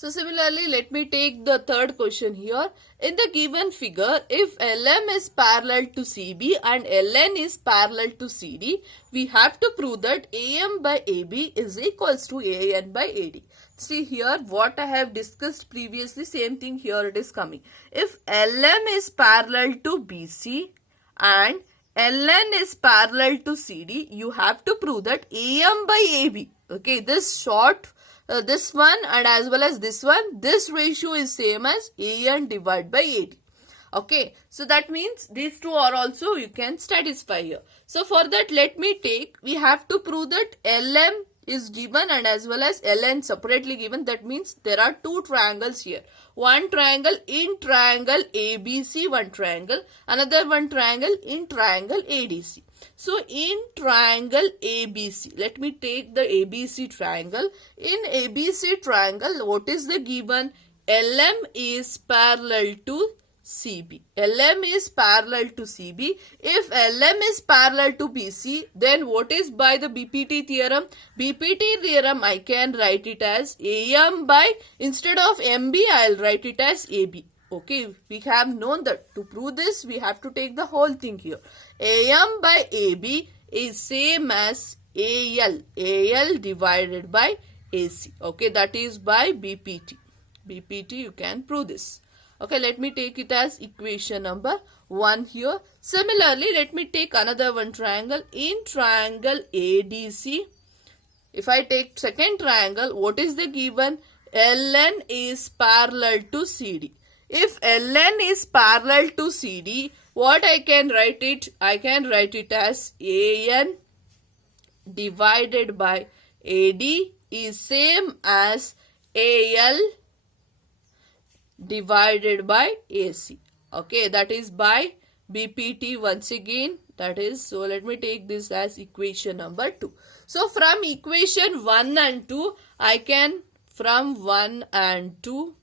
So similarly, let me take the third question here. In the given figure, if LM is parallel to CB and LN is parallel to CD, we have to prove that AM by AB is equals to AN by AD. See here what I have discussed previously, same thing here it is coming. If LM is parallel to BC and LN is parallel to CD, you have to prove that AM by AB. Okay, this short this one and as well as this one, this ratio is same as AN divided by AD. Okay, so that means these two are also you can satisfy here. So for that, let me take, we have to prove that LM is given and as well as LN separately given. That means there are two triangles here. One triangle in triangle ABC, one triangle, another one triangle in triangle ADC. So in triangle ABC, let me take the ABC triangle. In ABC triangle, what is the given? LM is parallel to CB. LM is parallel to CB. If LM is parallel to BC, then what is by the BPT theorem? BPT theorem, I can write it as AM by, instead of MB, I'll write it as AB. Okay, we have known that to prove this, we have to take the whole thing here. AM by AB is same as AL. AL divided by AC. Okay, that is by BPT. BPT, you can prove this. Okay, let me take it as equation number 1 here. Similarly, let me take another one triangle. In triangle ADC, if I take second triangle, what is the given? LN is parallel to CD. If LN is parallel to CD, what I can write it? I can write it as AN divided by AD is same as AL divided by AC. Okay, that is by BPT once again. That is, so let me take this as equation number 2. So from equation 1 and 2, I can from 1 and 2,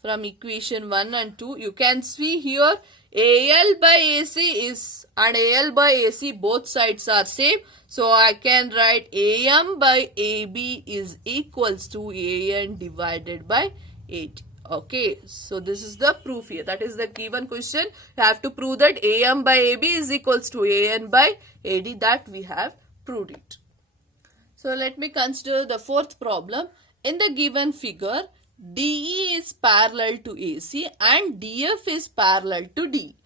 from equation 1 and 2, you can see here AL by AC is and AL by AC both sides are same. So I can write AM by AB is equals to AN divided by 8. Okay, so this is the proof here. That is the given question. You have to prove that AM by AB is equals to AN by AD. That we have proved it. So let me consider the fourth problem. In the given figure, DE is parallel to AC and DF is parallel to D.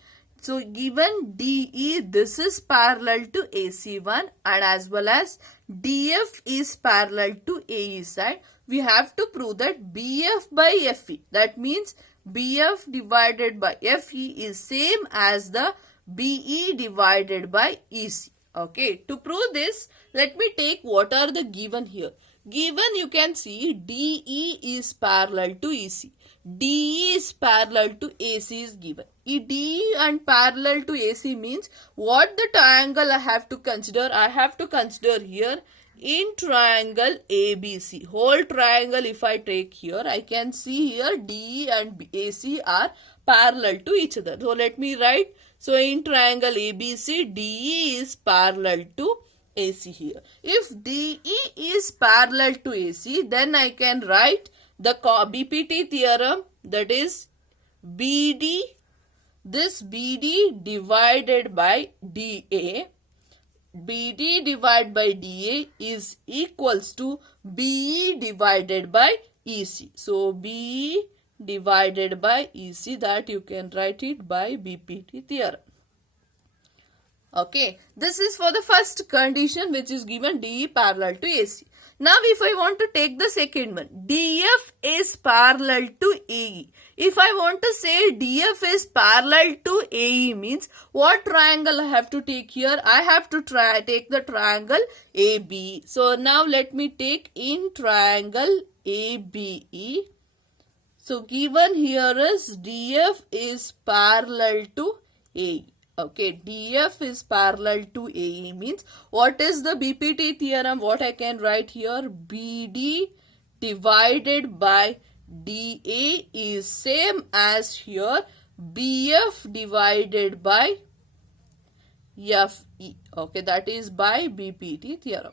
So given DE, this is parallel to AC1 and as well as DF is parallel to AE side. We have to prove that BF by FE. That means BF divided by FE is same as the BE divided by EC. Okay, to prove this, let me take what are the given here. Given you can see DE is parallel to EC. DE is parallel to AC is given. DE and parallel to AC means what the triangle I have to consider? I have to consider here in triangle ABC. Whole triangle if I take here, I can see here DE and AC are parallel to each other. So let me write. So in triangle ABC, DE is parallel to AC here. If DE is parallel to AC, then I can write the BPT theorem, that is BD, this BD divided by DA. BD divided by DA is equals to BE divided by EC. So BE divided by EC, that you can write it by BPT theorem. Okay, this is for the first condition which is given DE parallel to AC. Now if I want to take the second one, DF is parallel to AE. If I want to say DF is parallel to AE means what triangle I have to take here? I have to take the triangle AB. So now let me take in triangle ABE. So given here is DF is parallel to AE. Okay, DF is parallel to AE means what is the BPT theorem? What I can write here? BD divided by DA is same as here BF divided by FE. Okay, that is by BPT theorem.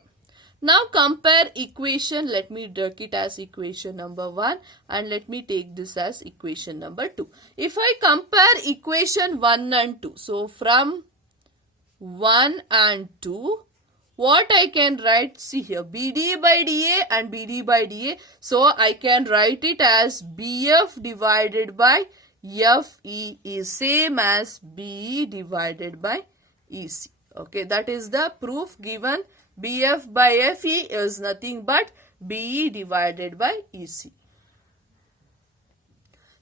Now compare equation. Let me take it as equation number 1 and let me take this as equation number 2. If I compare equation 1 and 2, so from 1 and 2, what I can write, see here, BD by DA and BD by DA. So I can write it as BF divided by FE is same as BE divided by EC. Okay, that is the proof given. BF by FE is nothing but BE divided by EC.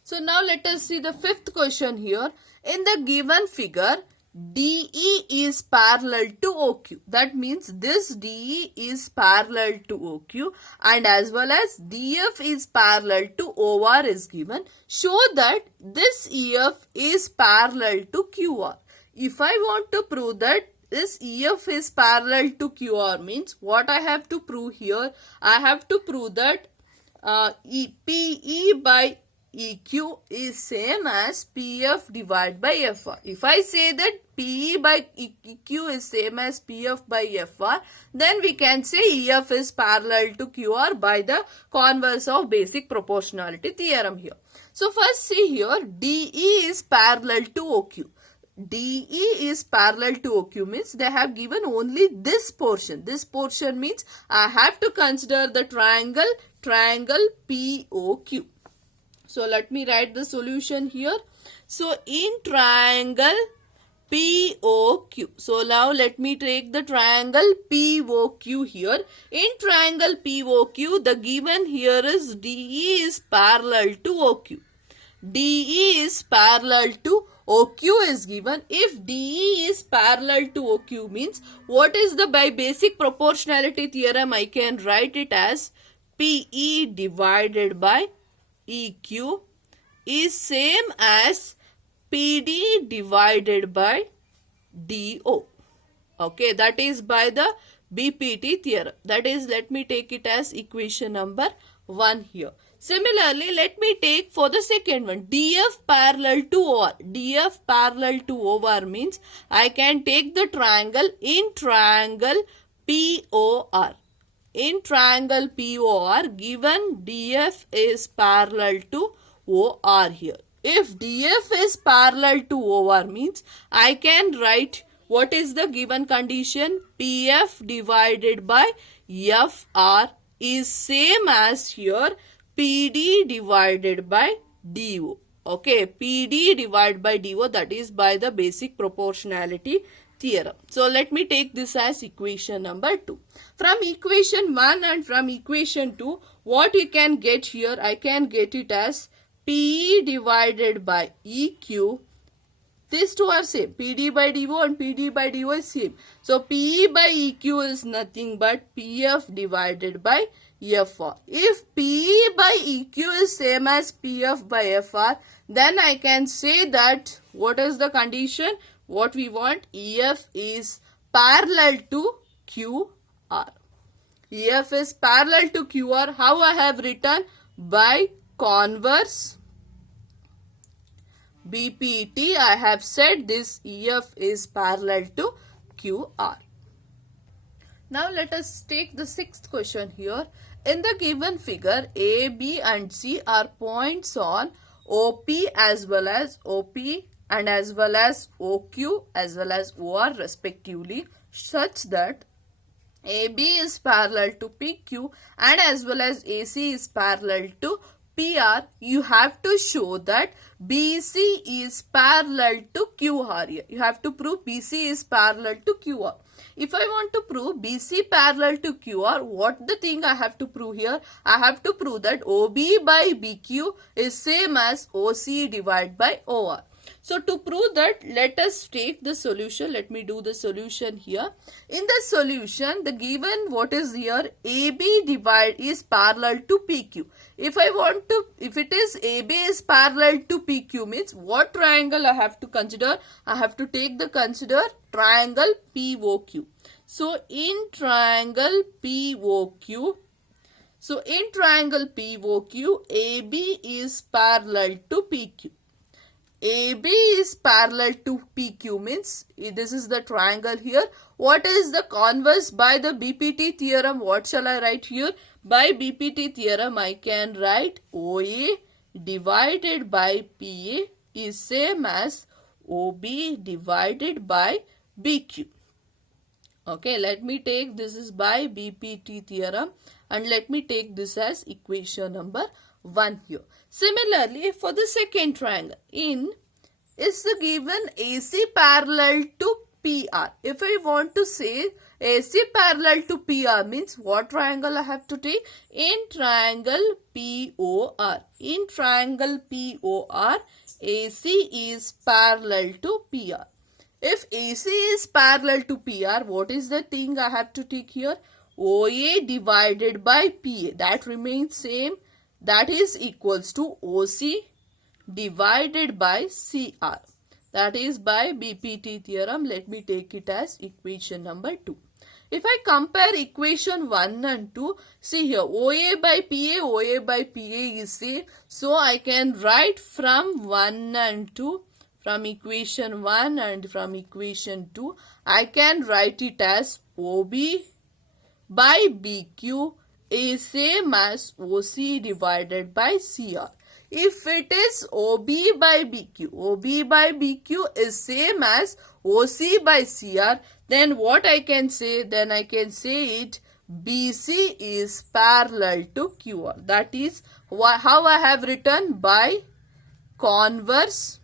So now let us see the fifth question here. In the given figure, DE is parallel to OQ. That means this DE is parallel to OQ and as well as DF is parallel to OR is given. Show that this EF is parallel to QR. If I want to prove that this EF is parallel to QR means what I have to prove here? I have to prove that PE by EQ is same as PF divided by FR. If I say that PE by EQ is same as PF by FR, then we can say EF is parallel to QR by the converse of basic proportionality theorem here. So first see here, DE is parallel to OQ. DE is parallel to OQ means they have given only this portion. This portion means I have to consider the triangle POQ. So let me write the solution here. So in triangle POQ. So now let me take the triangle POQ here. In triangle POQ, the given here is DE is parallel to OQ. DE is parallel to OQ is given. If DE is parallel to OQ means what is the by basic proportionality theorem? I can write it as PE divided by EQ is same as PD divided by DO. Okay, that is by the BPT theorem. That is, let me take it as equation number 1 here. Similarly, let me take for the second one, DF parallel to OR. DF parallel to OR means I can take the triangle in triangle POR. In triangle POR, given DF is parallel to OR here. If DF is parallel to OR means I can write what is the given condition? PF divided by FR is same as here PD divided by DO. Okay, PD divided by DO, that is by the basic proportionality theorem. So let me take this as equation number 2. From equation 1 and from equation 2, what you can get here? I can get it as PE divided by EQ. These two are same. PD by DO and PD by DO is same. So PE by EQ is nothing but PF divided by FR. If PE by EQ is same as PF by FR, then I can say that what is the condition? What we want? EF is parallel to QR. EF is parallel to QR. How I have written? By converse BPT, I have said this EF is parallel to QR. Now let us take the sixth question here. In the given figure, A, B and C are points on OP as well as OP and as well as OQ as well as OR respectively, such that AB is parallel to PQ and as well as AC is parallel to PR. You have to show that BC is parallel to QR here. You have to prove BC is parallel to QR. If I want to prove BC parallel to QR, what the thing I have to prove here? I have to prove that OB by BQ is same as OC divided by OR. So to prove that, let us take the solution. Let me do the solution here. In the solution, the given what is here, AB divide is parallel to PQ. If it is AB is parallel to PQ means what triangle I have to consider? I have to take the consider triangle POQ. So in triangle POQ, AB is parallel to PQ. AB is parallel to PQ means this is the triangle here. What is the converse by the BPT theorem? What shall I write here? By BPT theorem, I can write OA divided by PA is same as OB divided by BQ. Okay, let me take this is by BPT theorem and let me take this as equation number 1 here. Similarly, for the second triangle, is the given AC parallel to PR. If I want to say AC parallel to PR means what triangle I have to take? In triangle POR. In triangle POR, AC is parallel to PR. If AC is parallel to PR, what is the thing I have to take here? OA divided by PA. That remains same. That is equals to OC divided by CR. That is by BPT theorem. Let me take it as equation number 2. If I compare equation 1 and 2, see here OA by PA is same. So I can write from 1 and 2, from equation 1 and from equation 2, I can write it as OB by BQ is same as OC divided by CR. If it is OB by BQ is same as OC by CR, then what I can say? Then I can say it BC is parallel to QR. That is how I have written by converse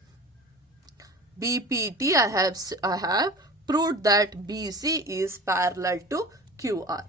BPT. I have proved that BC is parallel to QR.